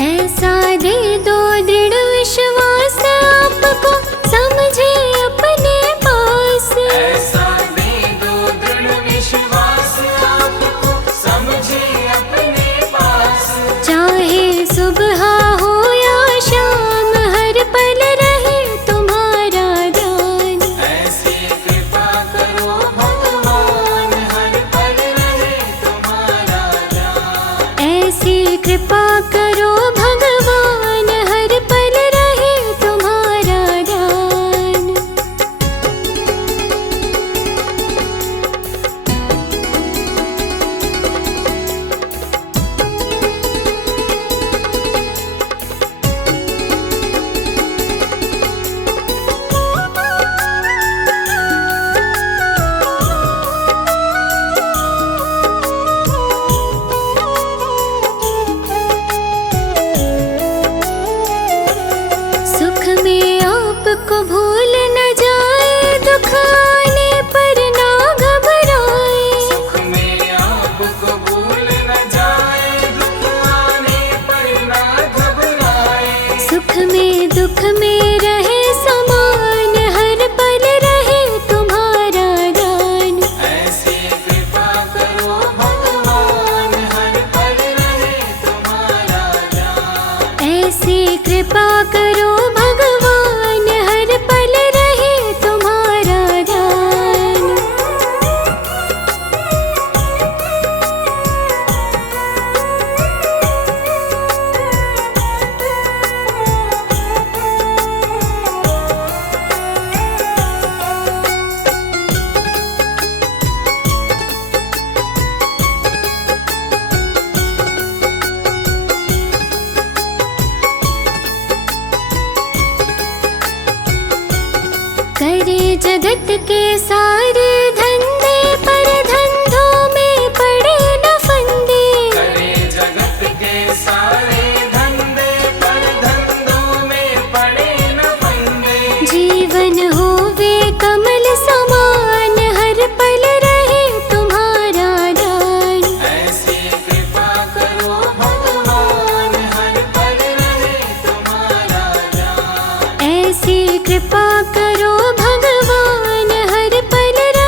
ऐसा दे दो दृढ़ विश्वास आपको समझे अपने पास। ऐसा दे दो दृढ़ विश्वास आपको समझे अपने पास। चाहे सुबह हो या शाम हर पल रहे तुम्हारा ध्यान। ऐसी कृपा करो भगवान हर पल रहे तुम्हारा ध्यान। ऐसी कृपा करो भगवान हर पल रहे तुम्हारा ध्यान। सुख में आपको भूल न जाए, दुख आने पर ना घबराए। सुख में आपको भूल न जाए, दुख आने पर ना घबराए। सुख में दुख में रहे समान हर पल रहे तुम्हारा ध्यान। ऐसी कृपा करो भगवान हर पल रहे तुम्हारा ध्यान। ऐसी कृपा करो भगवान हर पल रहे तुम्हारा ध्यान। करे जगत के सारे धंधे पर धंधों में पड़े न फंदे। करे जगत के सारे धंधे पर धंधों में पड़े न फंदे। जीवन होवे कमल समान हर पल रहे तुम्हारा ध्यान। ऐसी कृपा करो भगवान हर पल रहे तुम्हारा ध्यान। ऐसी कृपा करो भगवान हर पल रहे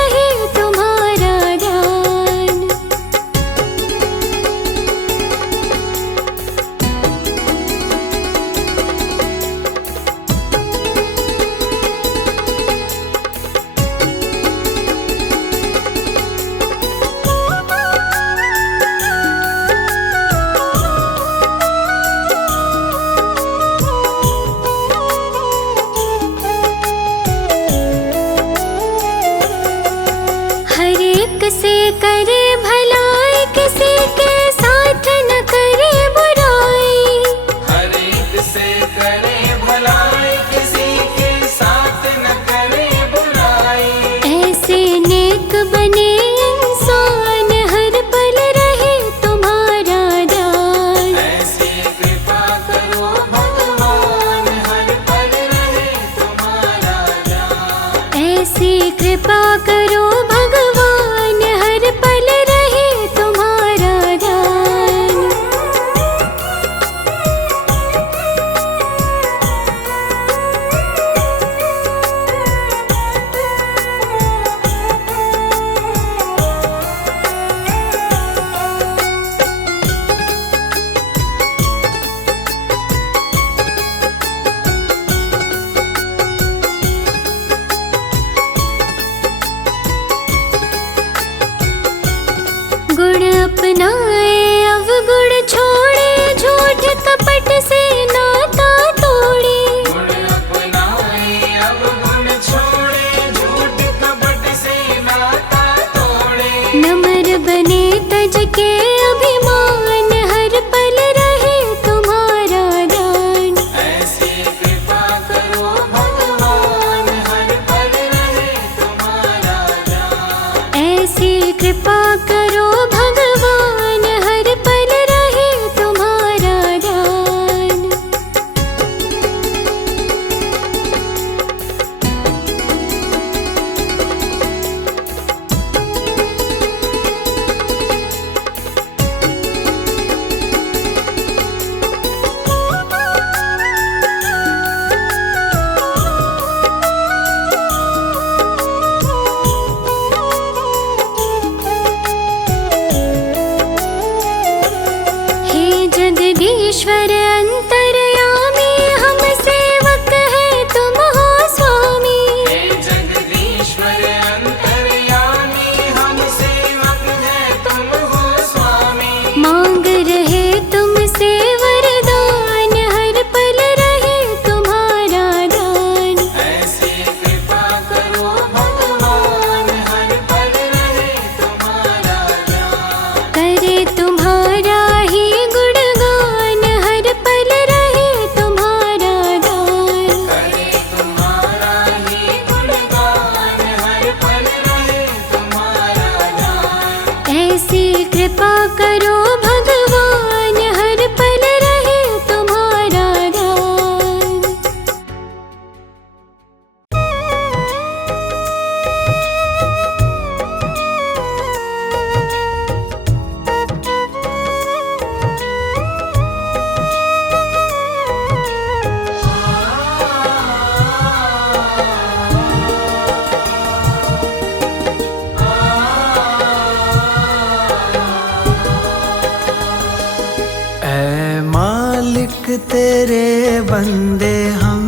तेरे बंदे हम,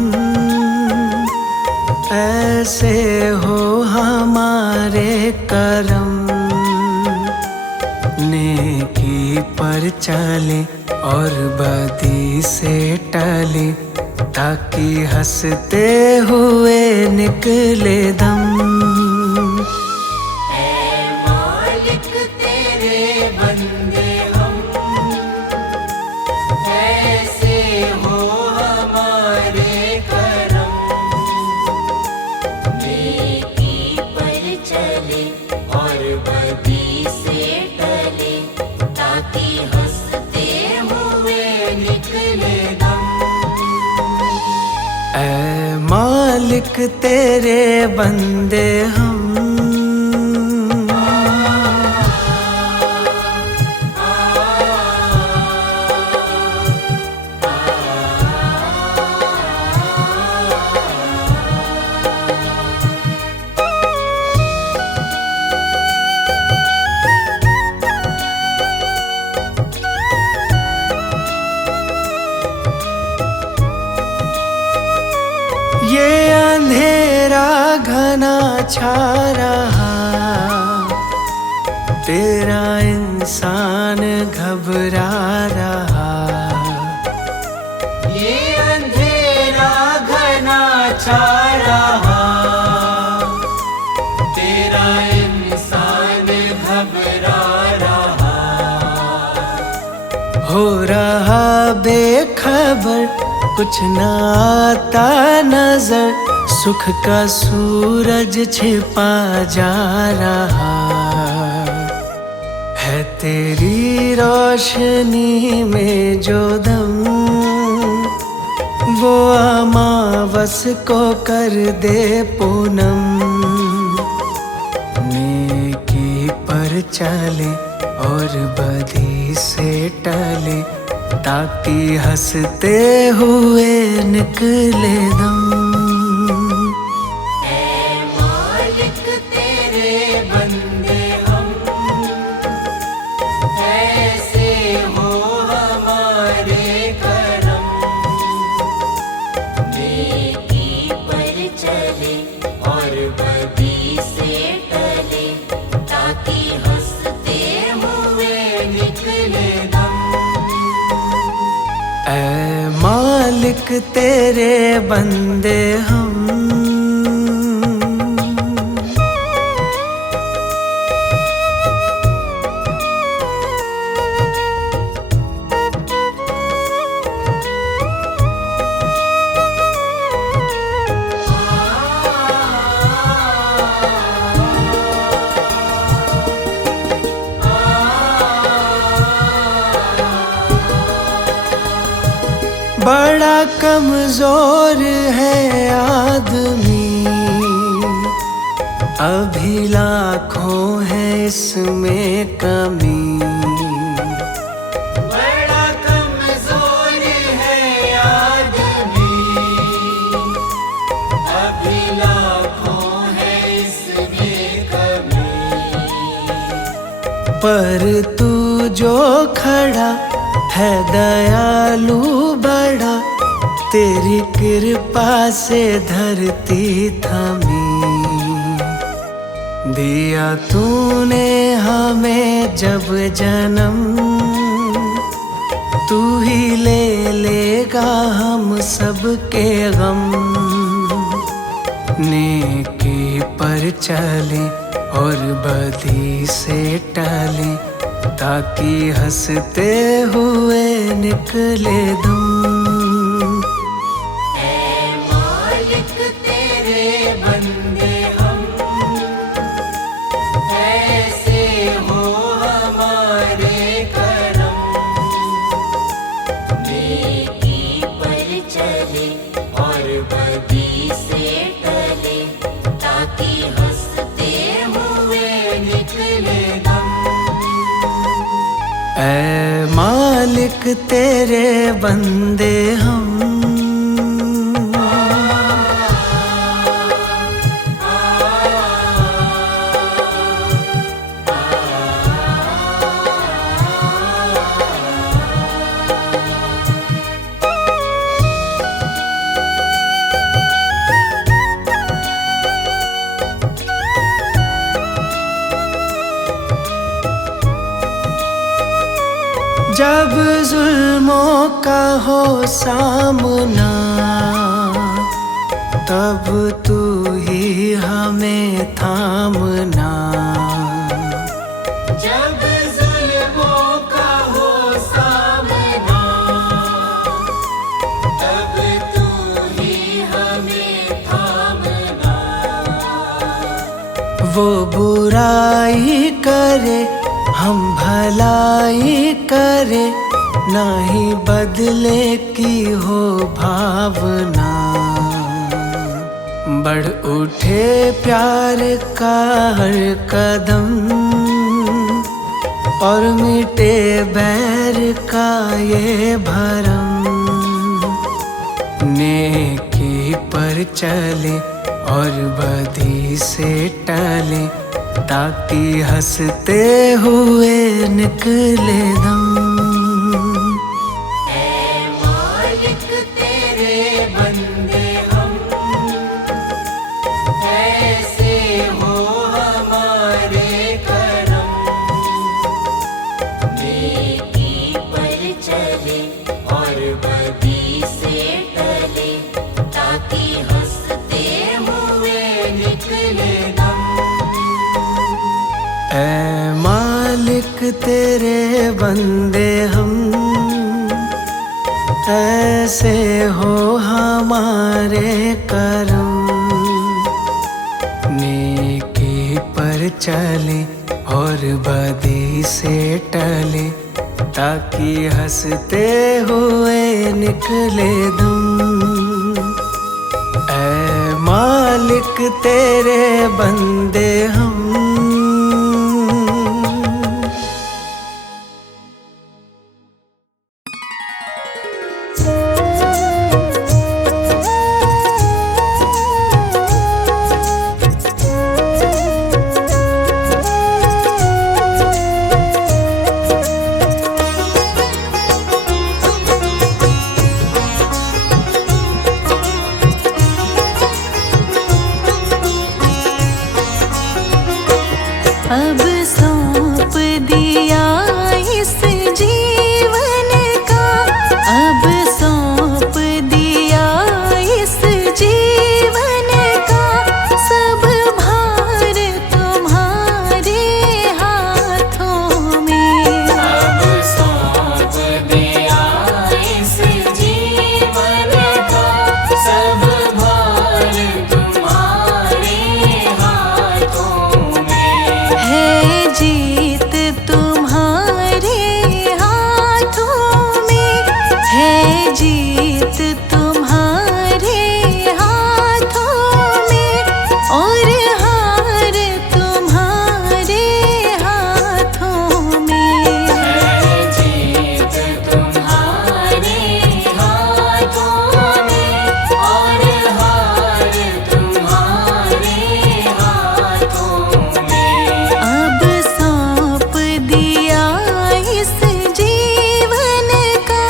ऐसे हो हमारे करम। नेकी पर चले और बदी से टले, ताकि हंसते हुए निकले दम। ऐ मालिक तेरे बंदे हम, ऐसे हो हमारे करम। नेकी पर चले और बदी से टले, ताकि हंसते हुए निकले दम। ऐ मालिक तेरे बंदे हम, ये अंधेरा घना छा रहा, तेरा इंसान घबरा रहा। ये अंधेरा घना छा रहा, तेरा इंसान घबरा रहा। हो रहा बेखबर, कुछ न आता नजर, सुख का सूरज छिपा जा रहा है। तेरी रोशनी में जो दम, वो अमावस को कर दे पूनम। नेकी पर चले और बदी से टले, ताकि हंसते हुए निकले दम। ऐ मालिक तेरे बंदे हम, ऐसे हो हमारे करम। नेकी पर चले और बदी से टले, ताकि हंसते हुए निकले दम। ऐ मालिक तेरे बंदे हम, बड़ा कमजोर है आदमी, अभी लाखों है इसमें कमी। बड़ा कमजोर है आदमी, अभी लाखों है इसमें कमी। पर तू जो खड़ा है दयालु बड़ा, तेरी कृपा से धरती थमी। दिया तूने हमें जब जन्म, तू ही ले लेगा हम सबके गम। नेकी पर चले और बदी से टले, ताकि हंसते हुए निकले दम। ऐ मालिक तेरे बंदे हम, ऐसे हो हमारे करम। नेकी पर चले और बदी से टले, ताकि हंसते हुए निकले दम। ऐ मालिक तेरे बंदे हम, जब जुल्मों का हो सामना, तब तू ही हमें थामना। जब जुल्मों का हो सामना, तब तू ही हमें थामना। वो बुराई करे हम भलाई करे, नाही बदले की हो भावना। बढ़ उठे प्यार का हर कदम, और मिटे बैर का ये भरम। नेकी पर चले और बदी से टले, ताकि हंसते हुए निकले दम। ऐ मालिक तेरे बंदे हम, ऐसे हो हमारे करम। नेकी पर चले और बदी से टले, ताकि हंसते हुए निकले दम। ऐ मालिक तेरे बंदे हम, ऐसे हो हमारे करम। नेकी पर चले और बदी से टले, ताकि हंसते हुए निकले दम। ऐ मालिक तेरे बंदे हम। अब सौंप दिया इस जीवन का, अब सौंप दिया इस जीवन का। सब भार तुम्हारे हाथों में। अब सौंप दिया इस जीवन का, सब भार तुम्हारे हाथों में। है जीत तुम्हारे हाथों में, है जीत तुम्हारे हाथों में, और हार तुम्हारे हाथों में। जीत तुम्हारे हाथों में, और हार तुम्हारे हाथों में। अब सौंप दिया इस जीवन का।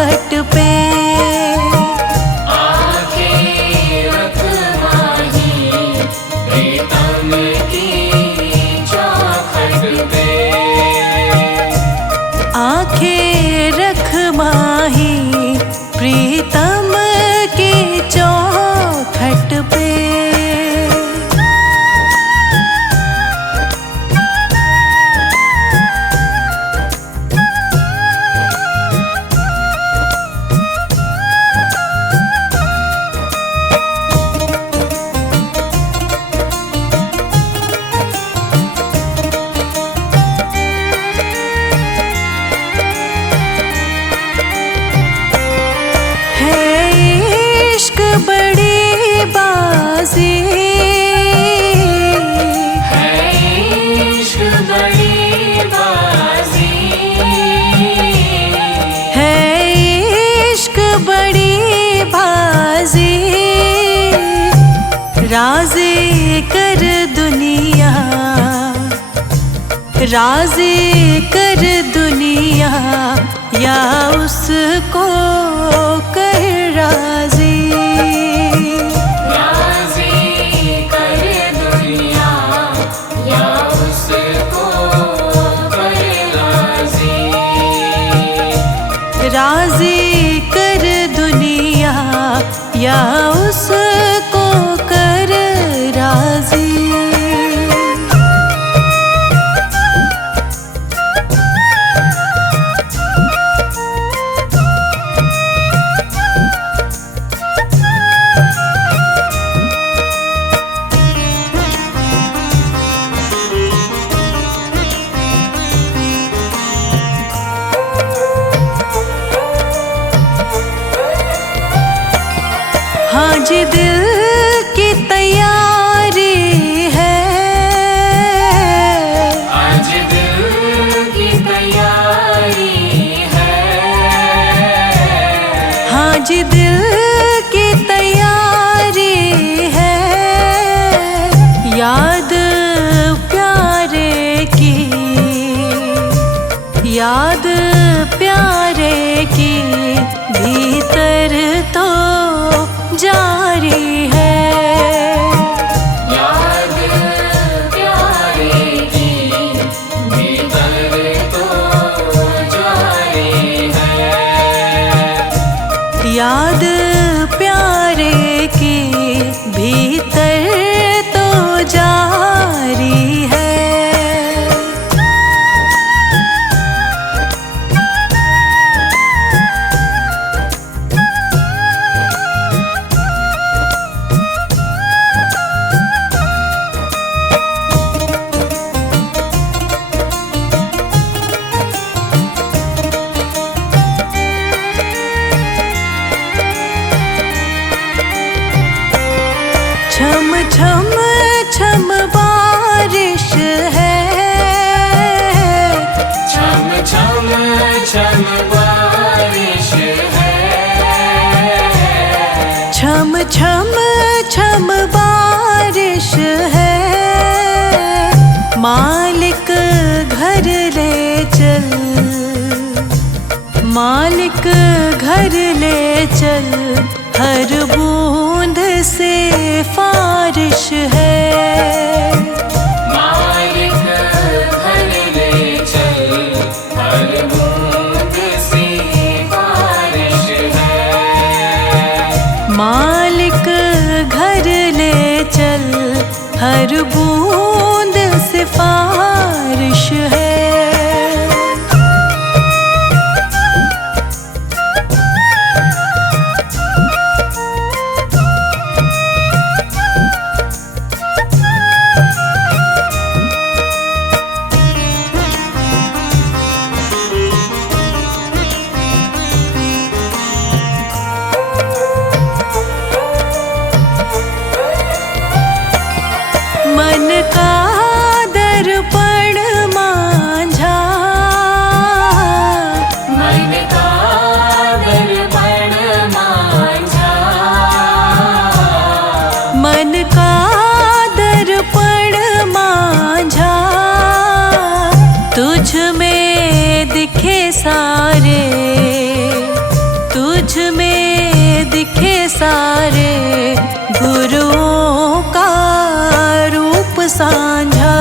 चौखट पे। आंखें रख माही प्रीतम की चौखट पे। आंखें रख माही प्रीतम की चौखट पे। बड़ी बाजी है इश्क बड़ी बाजी। है इश्क बड़ी बाजी। राज़ी कर दुनिया, राज़ी कर दुनिया या उसको कर राज़ी। राज़ी कर दुनिया या उसको कर राज़ी। हाँ जी दिल की तैयारी है। आज दिल की तैयारी है। हाँ जी दिल की तैयारी है। याद प्यारे की, याद प्यारे की भीतर तो जारी है। याद प्यारे की भीतर तो जारी है। याद प्यारे की भीतर तो जारी है। छम छम छम बारिश है। छम छम छम बारिश है। छम छम छम बारिश है। मालिक घर ले चल, मालिक घर ले चल। हर बूंद से फारिश है। मालिक घर ले चल। हर बूंद से बारिश है। मालिक घर ले चल। हर बूंद से फारिश है। मन का दर्पण मांझा। मन का दर्पण मांझा। मन का दर्पण मांझा। तुझ में दिखे सारे, सारे गुरुओं का रूप साझा।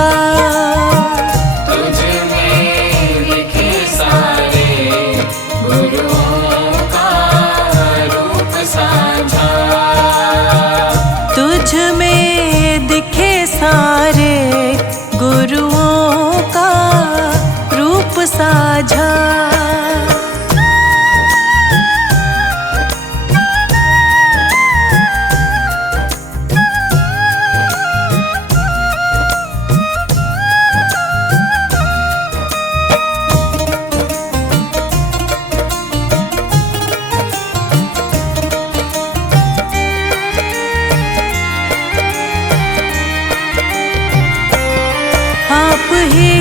तुझ में दिखे सारे गुरुओं का रूप साझा। तुझ में दिखे सारे गुरुओं का रूप साझा। आप ही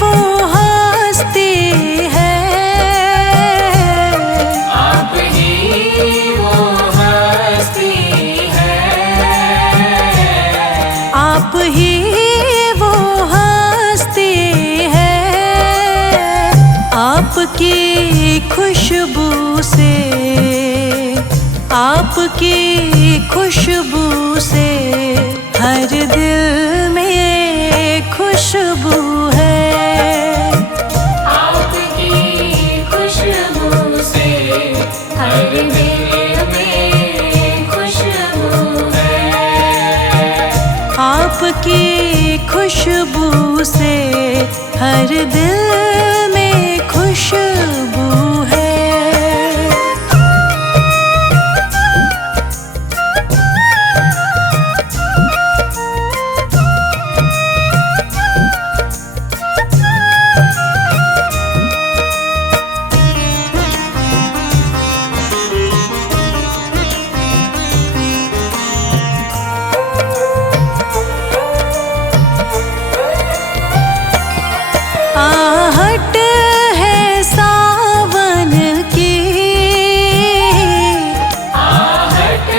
वो हस्ती है, आप ही वो हस्ती है। आप ही वो हस्ती है। आपकी खुशबू से, आपकी खुशबू से हर दिल में खुशबू है। आपकी खुशबू से हर दिल में खुशबू है। आपकी खुशबू से हर दिल में खुशबू है। आहट है सावन की, आहट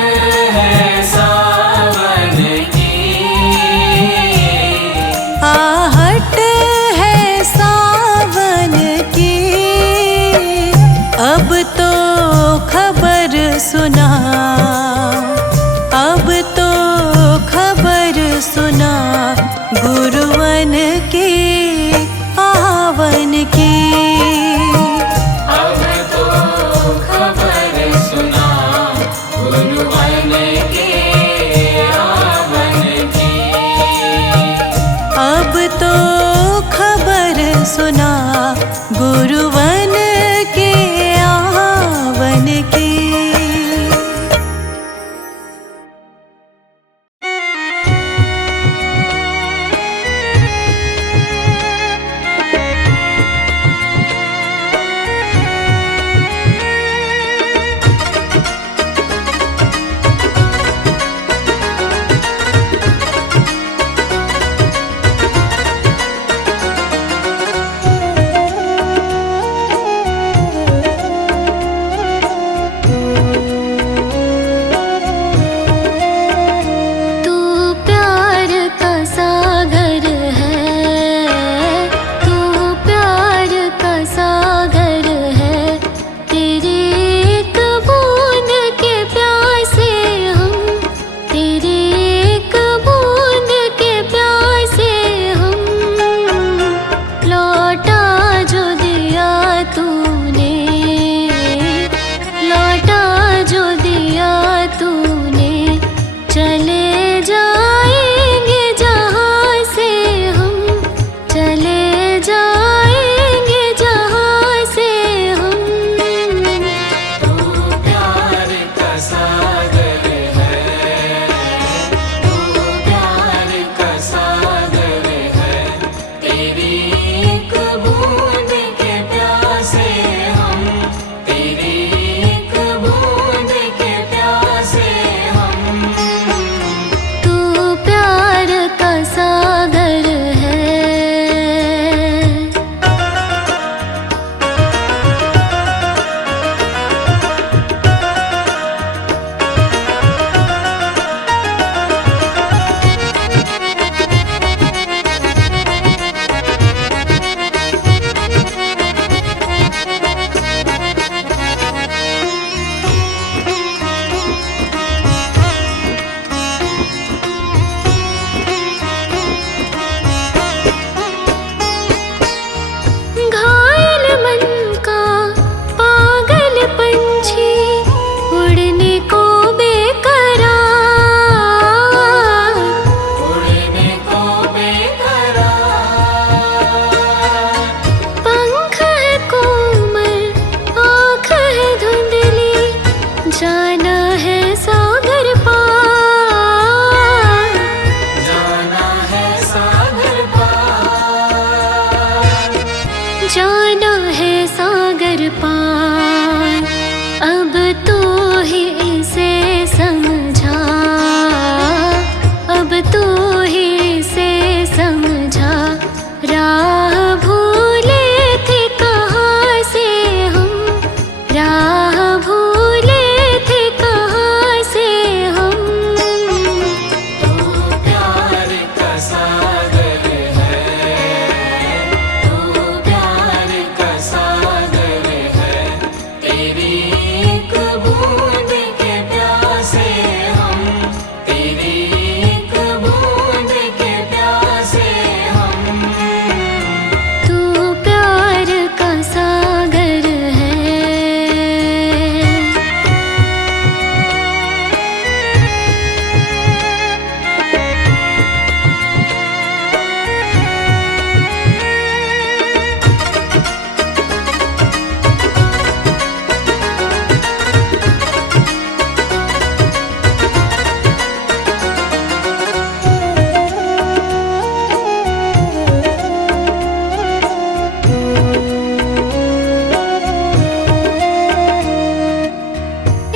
है सावन की। आहट है सावन की। अब तो खबर सुना, अब तो खबर सुना गुरुवन की आवन की। अब तो खबर सुना गुरुवन के आवन की। अब तो खबर सुना गुरुवन के आवन की। जाना है सागर पार, अब तू ही इसे समझा, अब तू ही इसे समझा। राह भूले थे कहाँ से हम, राह भूले थे कहाँ से हम। तू प्यार का सागर है, तू प्यार का सागर है। तेरी एक बूंद के प्यासे हम, तेरी एक बूंद के प्यासे हम। तू प्यार का सागर है।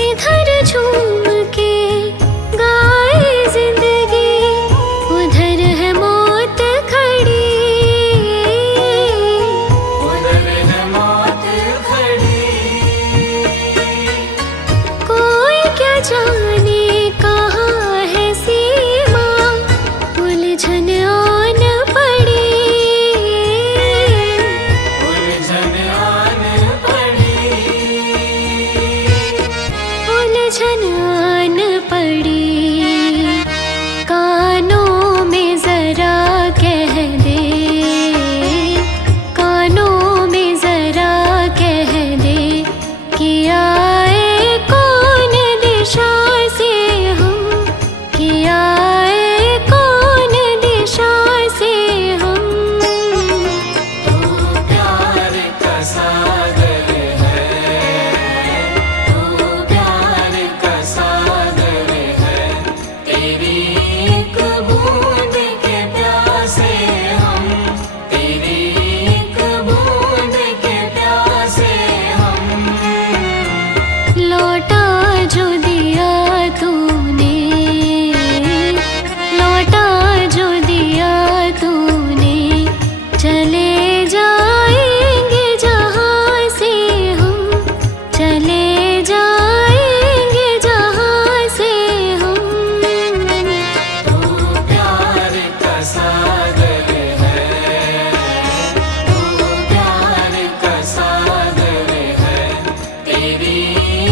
इधर झूम के गाए जिंदगी, उधर है मौत खड़ी। उधर है मौत खड़ी। कोई क्या जाने कहाँ है सीमा, उलझन आन पड़ी। उलझन आन पड़ी। उलझन आन पड़ी। कानों में जरा कह दे, कानों में जरा कह दे कि आए कौन दिशा से हम, कि आए कौन दिशा से हम। तू प्यार का सागर है, तू प्यार का सागर है। तेरी एक बूंद के प्यासे हम, तेरी एक बूंद के प्यासे हम। लौटा जो दिया तूने, लौटा जो दिया तूने, चले जाएंगे जहाँ से हम, चले जाएंगे जहाँ से हम। तू प्यार का सागर है, तू प्यार का सागर है। तेरी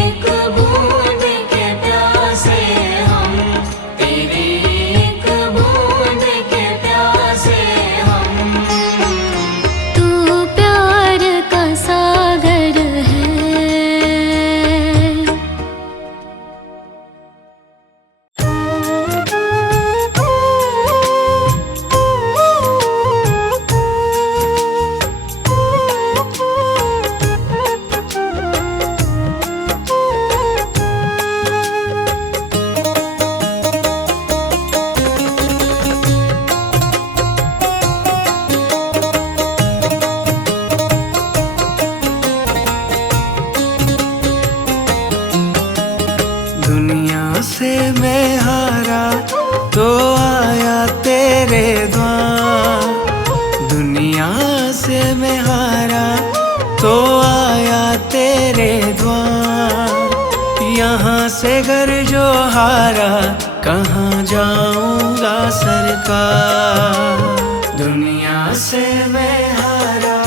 एक बूंद के प्यासे हम, तेरी एक बूंद के प्यासे हम। तू प्यार का सागर है। दुनिया से मैं हारा तो आया तेरे द्वार, दुनिया से मैं हारा तो आया तेरे द्वार। यहाँ से घर जो हारा कहाँ जाऊंगा सरकार। दुनिया से मैं हारा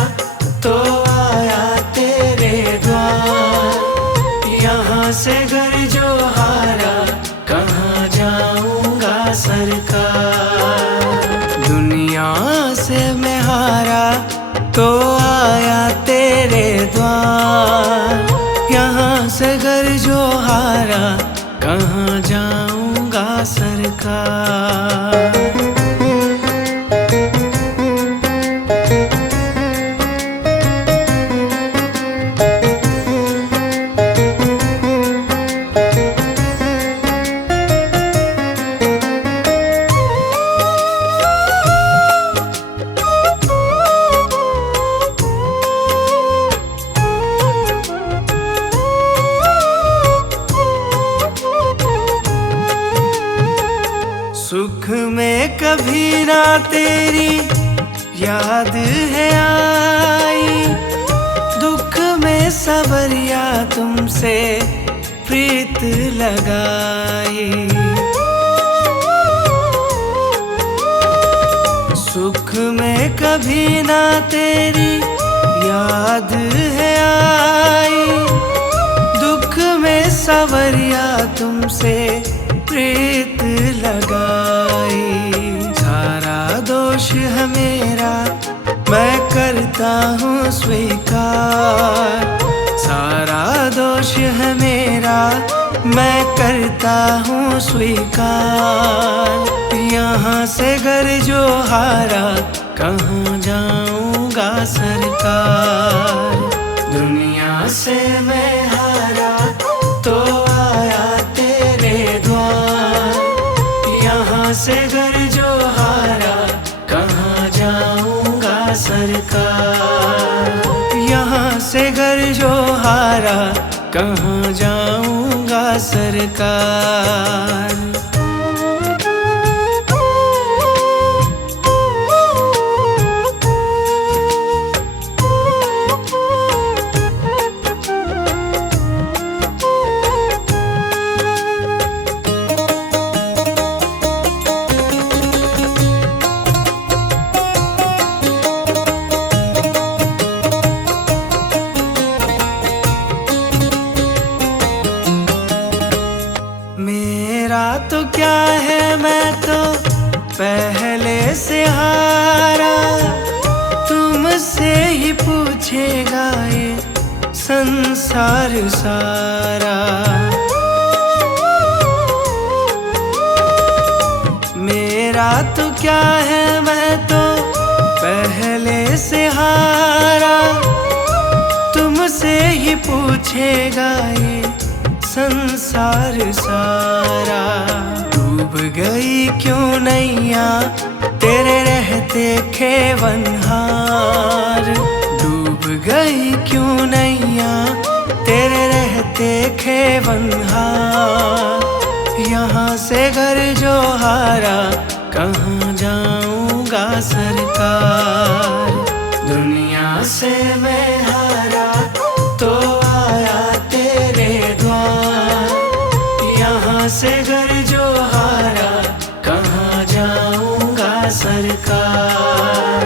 तो आया तेरे द्वार, यहाँ से घर जो हारा कहाँ जाऊंगा सरकार। दुनिया से मैं हारा तो आया तेरे द्वार, यहाँ से घर जो हारा कहाँ जाऊंगा सरकार। कभी ना तेरी याद है आई, दुख में सवरिया तुमसे प्रीत लगाई। सुख में कभी ना तेरी याद है आई, दुख में सवरिया तुमसे प्रीत लगाई। सारा दोष है मेरा मैं करता हूँ स्वीकार, सारा दोष है मेरा मैं करता हूँ स्वीकार। यहाँ से घर जो हारा कहाँ जाऊँगा सरकार। दुनिया से मैं हारा तो आया तेरे द्वार, यहाँ से घर जो हारा कहाँ जाऊँगा सरकार। यहाँ से घर जो हारा कहाँ जाऊँगा सरकार। मेरा तो क्या है मैं तो पहले से हारा, तुमसे ही पूछेगा ये संसार सारा। मेरा तो क्या है मैं तो पहले से हारा, तुमसे ही पूछेगा ये संसार सारा। डूब गई क्यों नैया तेरे रहते खेवनहार, डूब गई क्यों नैया तेरे रहते खेवनहार। यहाँ से घर जो हारा कहाँ जाऊँगा सरकार। दुनिया से मैं हारा तो आया तेरे द्वार, यहाँ से घर जो हारा कहाँ जाऊँगा सरकार।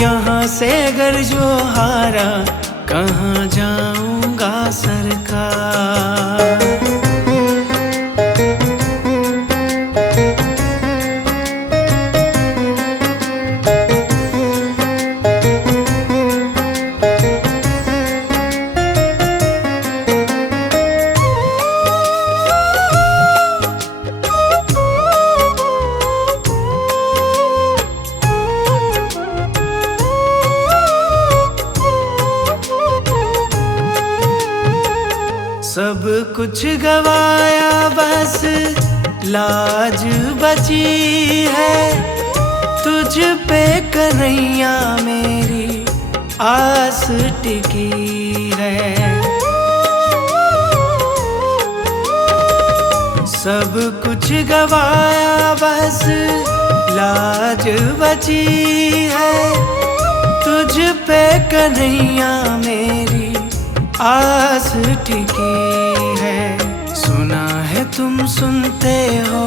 यहाँ से घर जो हारा कहाँ जाऊँगा सरकार। सब कुछ गवाया बस लाज बची है, तुझ पे कन्हैया मेरी आस टिकी है। सब कुछ गवाया बस लाज बची है, तुझ पे कन्हैया मेरी आस टिकी है। सुना है तुम सुनते हो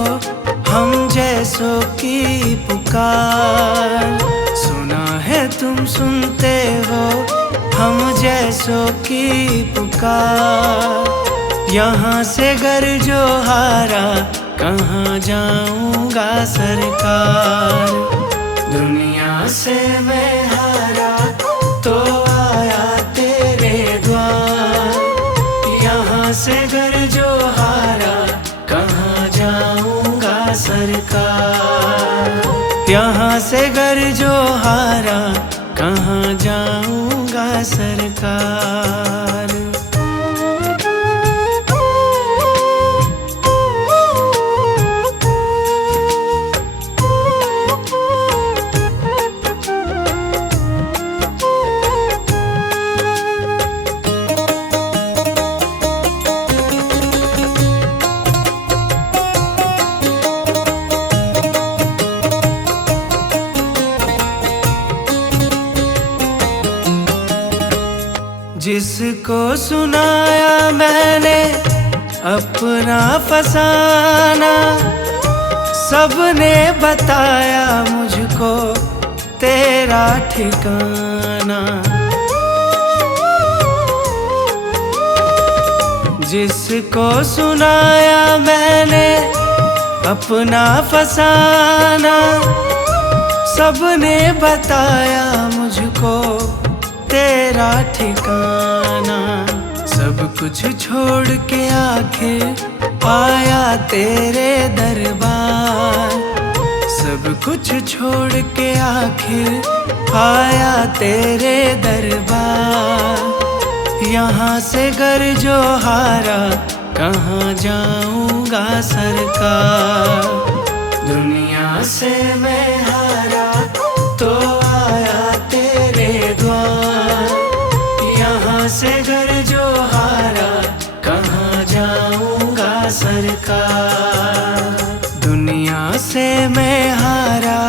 हम जैसों की पुकार, सुना है तुम सुनते हो हम जैसों की पुकार। यहाँ से घर जो हारा कहाँ जाऊँगा सरकार। दुनिया से मैं हारा तो आया तेरे द्वार, यहाँ से घर जो हारा कहाँ जाऊँगा सरकार। यहाँ से घर जो हारा कहाँ जाऊँगा सरकार। जिसको सुनाया मैंने अपना फसाना, सबने बताया मुझको तेरा ठिकाना। जिसको सुनाया मैंने अपना फसाना, सबने बताया मुझको तेरा ठिकाना। सब कुछ छोड़ के आखिर आया तेरे दरबार, सब कुछ छोड़ के आखिर आया तेरे दरबार। यहाँ से घर जो हारा कहाँ जाऊंगा सरकार। दुनिया से मैं हारा तो आया तेरे द्वार, यहाँ से घर जो हारा कहाँ जाऊंगा सरकार। दुनिया से मैं हारा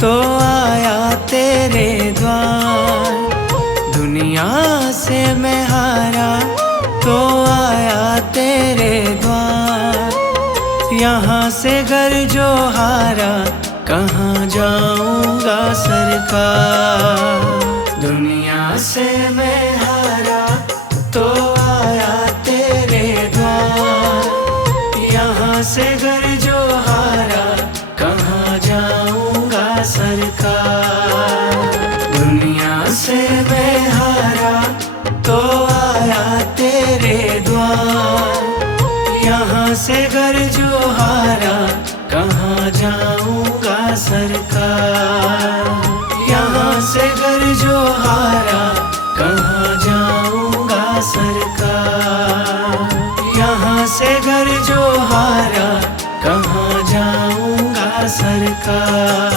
तो आया तेरे द्वार, दुनिया से मैं हारा तो आया तेरे द्वार। यहाँ से घर जो हारा कहाँ जाऊंगा सरकार। दुनिया से मैं हारा तो आया तेरे द्वार, यहाँ से घर जो हारा कहाँ जाऊंगा सरकार। दुनिया से मैं हारा तो आया तेरे द्वार, यहाँ से घर जो हारा कहाँ जाऊंगा सरकार। यहाँ से घर जो हारा कहाँ जाऊंगा सरकार। यहाँ से घर जो हारा कहाँ जाऊंगा सरकार।